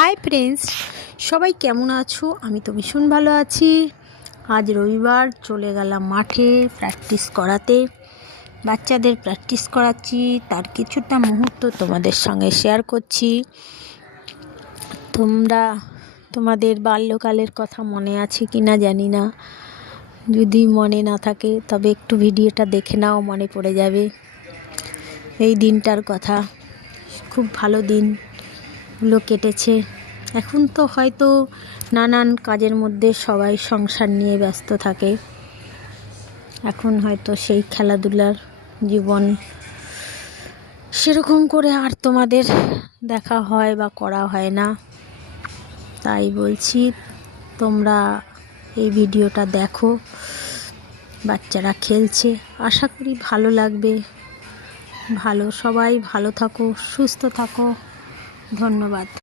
Hi friends, সবাই কেমন আছো? আমি তো ভীষণ ভালো আছি। আজ রবিবার, চলে গেলাম মাঠে প্র্যাকটিস করাতে। বাচ্চাদের প্র্যাকটিস করাচ্ছি, তার কিছুটা মুহূর্ত তোমাদের সঙ্গে শেয়ার করছি। তোমাদের বাল্যকালের কথা মনে আছে কি না জানি না। যদি মনে না থাকে তবে একটু ভিডিওটা দেখে নাও, মনে পড়ে যাবে এই দিনটার কথা। খুব ভালো দিনগুলো কেটেছে। এখন তো হয়তো নানান কাজের মধ্যে সবাই সংসার নিয়ে ব্যস্ত থাকে। এখন হয়তো সেই খেলাধুলার জীবন সেরকম করে আর তোমাদের দেখা হয় বা করা হয় না। তাই বলছি, তোমরা এই ভিডিওটা দেখো। বাচ্চারা খেলছে, আশা করি ভালো লাগবে। সবাই ভালো থাকো, সুস্থ থাকো। ধন্যবাদ।